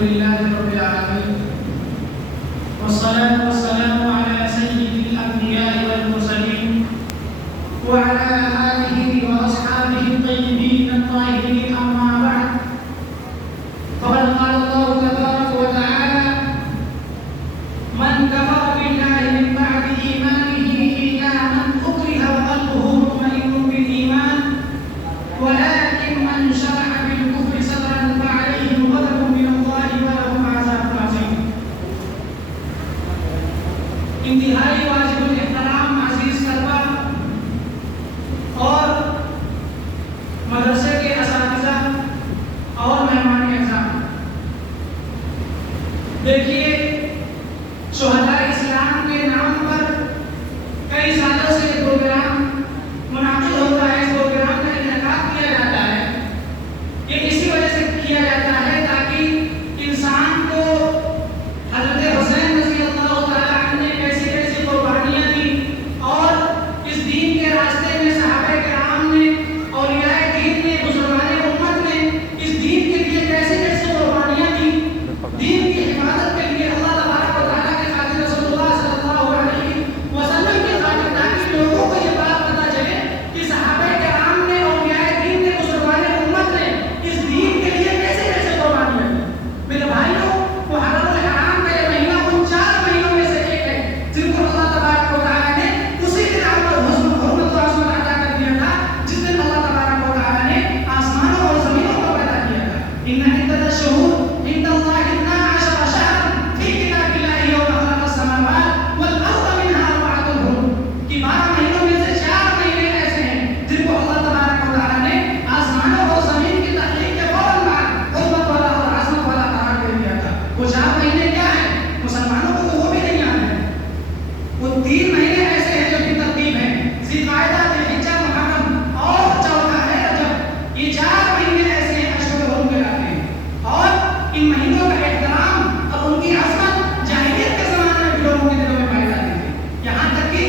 لله رب العالمين والصلاة والسلام على سيد الأنبياء والمرسلين وعلى آله وأصحابه الطيبين الطاهرين أما بعد فقد قال الله تبارك وتعالى من كفر بالله من بعد إيمانه إلا من أكره وقلبه مطمئن بالإيمان ولكن من شرح بالكفر صدرا فعليهم غضب من الله ولهم عذاب عظيم. انتہائی واجب الاحترام عزیز طلبہ اور مدرسے کے اساتذہ اور مہمان اعزام، دیکھیے شہداء اسلام کے نام پر کئی سالوں سے پروگرام منعقد ہوتا ہے. اس پروگرام کا انعقاد کیا جاتا ہے، یہ اسی وجہ سے کیا جاتا ہے تاکہ انسان کو حضرت حسین رضی اللہ تعالیٰ عنہ نے کیسی کیسی قربانیاں دی اور اس دین کے راستے میں صحابہ کرام نے، اولیاء دین نے، بزرگان امت نے اس دین کے لیے کیسے کیسے قربانیاں دی، دین کی حفاظت کے لیے اللہ تبارک و تعالیٰ کے خاطر رسول اللہ صلی اللہ علیہ وسلم کی خاطر، تاکہ لوگوں کو یہ بات پتہ چلے کہ صحابہ کرام نے، اولیاء دین نے، بزرگان امت نے اس دین کے لیے کیسے کیسے قربانیاں دی. میرے بھائیوں، محرم الحرام کا یہ مہینہ ان 4 مہینوں میں سے ایک ہے جن کو اللہ تبارک و تعالیٰ نے اسی دن اپنا حسن حرمت و عظمت عطا کر دیا تھا جس دن اللہ تبارک و تعالیٰ نے آسمانوں اور زمینوں کو پیدا کیا تھا. ان عدت الشہور عند اللہ 12 شہرا فی کتاب اللہ یوم خلق السماوات والارض منها 4 حرم، کہ 12 مہینوں میں سے 4 مہینے ایسے ہیں جن کو اللہ تبارک و تعالیٰ نے آسمانوں اور زمین کی تخلیق کے فوراً بعد حرمت والا اور عظمت والا قرار دے دیا تھا. وہ 4 مہینے کیا ہیں؟ مسلمانوں کو تو وہ بھی نہیں یاد ہے. وہ 3 مہینے ایسے ہیں جو کی ترتیب ہے: ذی القعدہ، ذی الحجہ، محرم اور چوتھا ہے رجب. یہ 4 مہینے ایسے ہیں اشہر حرم کہلاتے ہیں، اور ان مہینوں کا احترام اور ان کی عظمت جاہلیت کے زمانے میں بھی لوگوں کے دلوں میں پائی جاتی تھی. یہاں تک کہ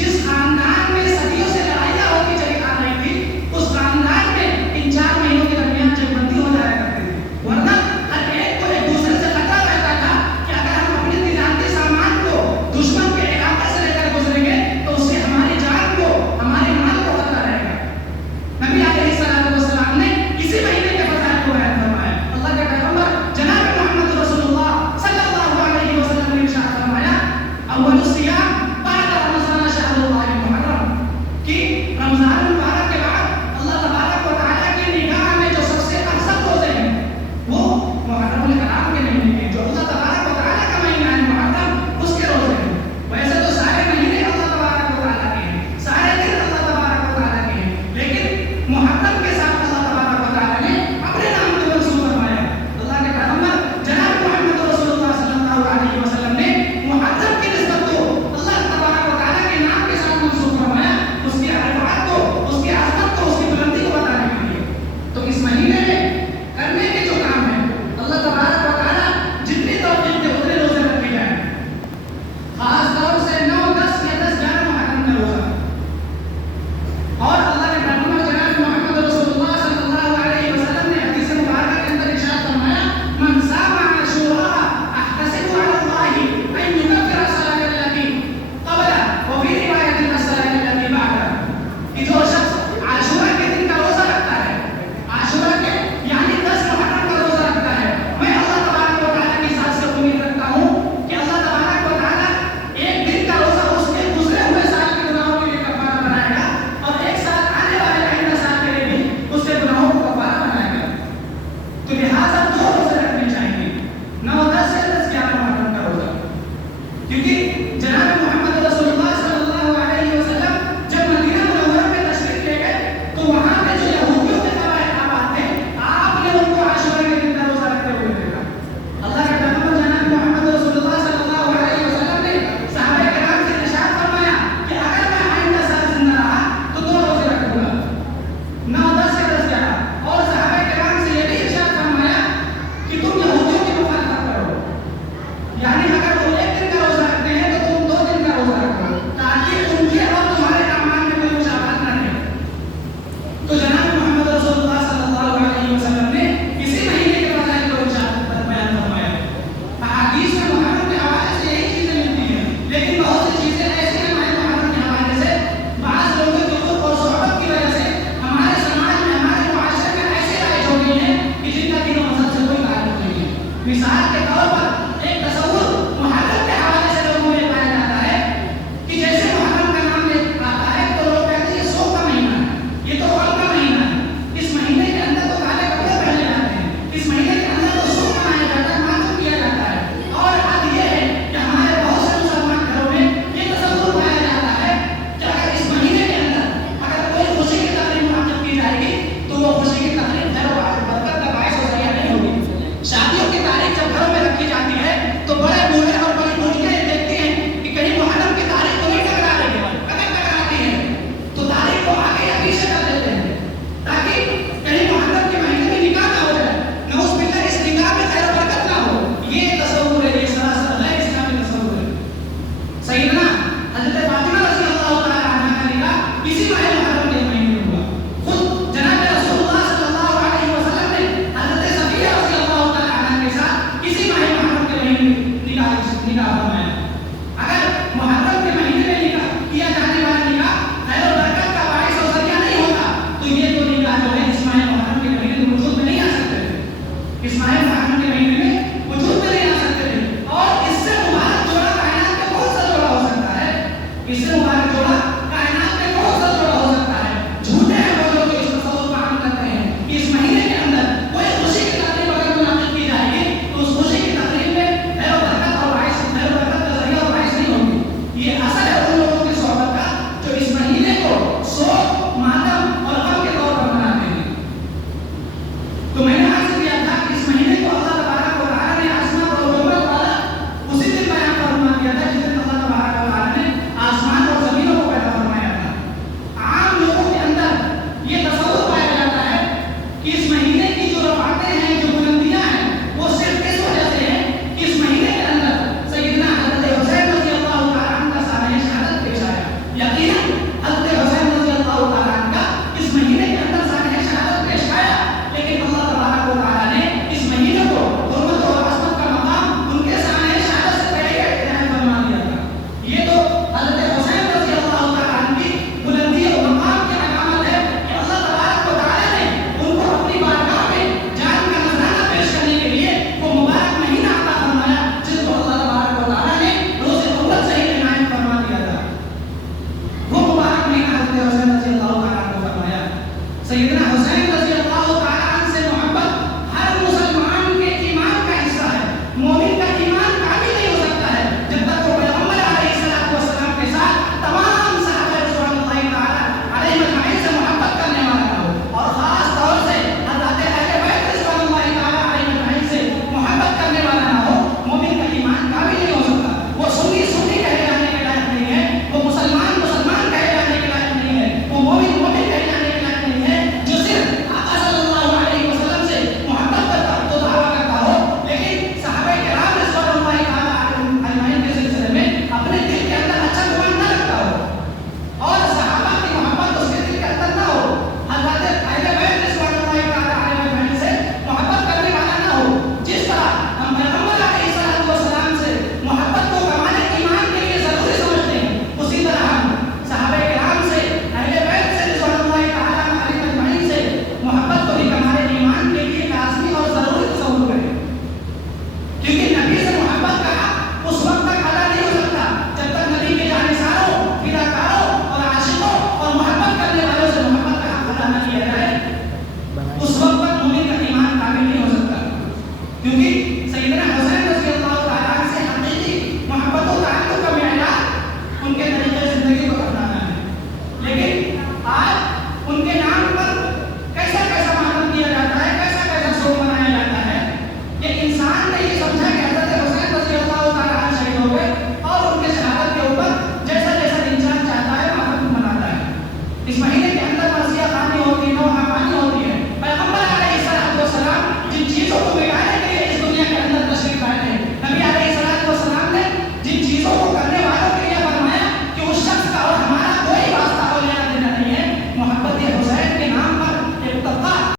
جس خاندان میں صدیوں سے لڑائیاں ہوتی چلی آ رہی تھی، اس خاندان میں ان 4 مہینوں کے درمیان جنگ بندی ہو جایا کرتی تھی. ورنہ ہر ایک کو ایک دوسرے سے خطرہ رہتا تھا کہ اگر ہم اپنے تجارتی سامان کو دشمن کے علاقے سے لے کر گزریں گے تو اس سے ہماری جان کو، ہمارے مال کو خطرہ رہے گا. نبی علیہ الصلوۃ والسلام نے اسی مہینے کے فضائل کو بیان فرمایا. اللہ کے پیغمبر جناب محمد رسول اللہ صلی اللہ علیہ وسلم نے ارشاد فرمایا: اول الصیام بعد رمضان شہر اللہ المحرم، کہ رمضان المبارک کے بعد اللہ تبارک و تعالیٰ کی نگاہ میں جو سب سے افضل روزے ہیں وہ محرم الحرام کے مہینے ہیں، جو اللہ تبارک و تعالیٰ کا مہینہ ہے محرم، اس کے روزے ہیں. ویسے تو سارے مہینے اللہ تبارک و تعالیٰ کے ہیں، سارے دن اللہ تبارک و تعالیٰ کے ہیں، لیکن محرم کے ساتھ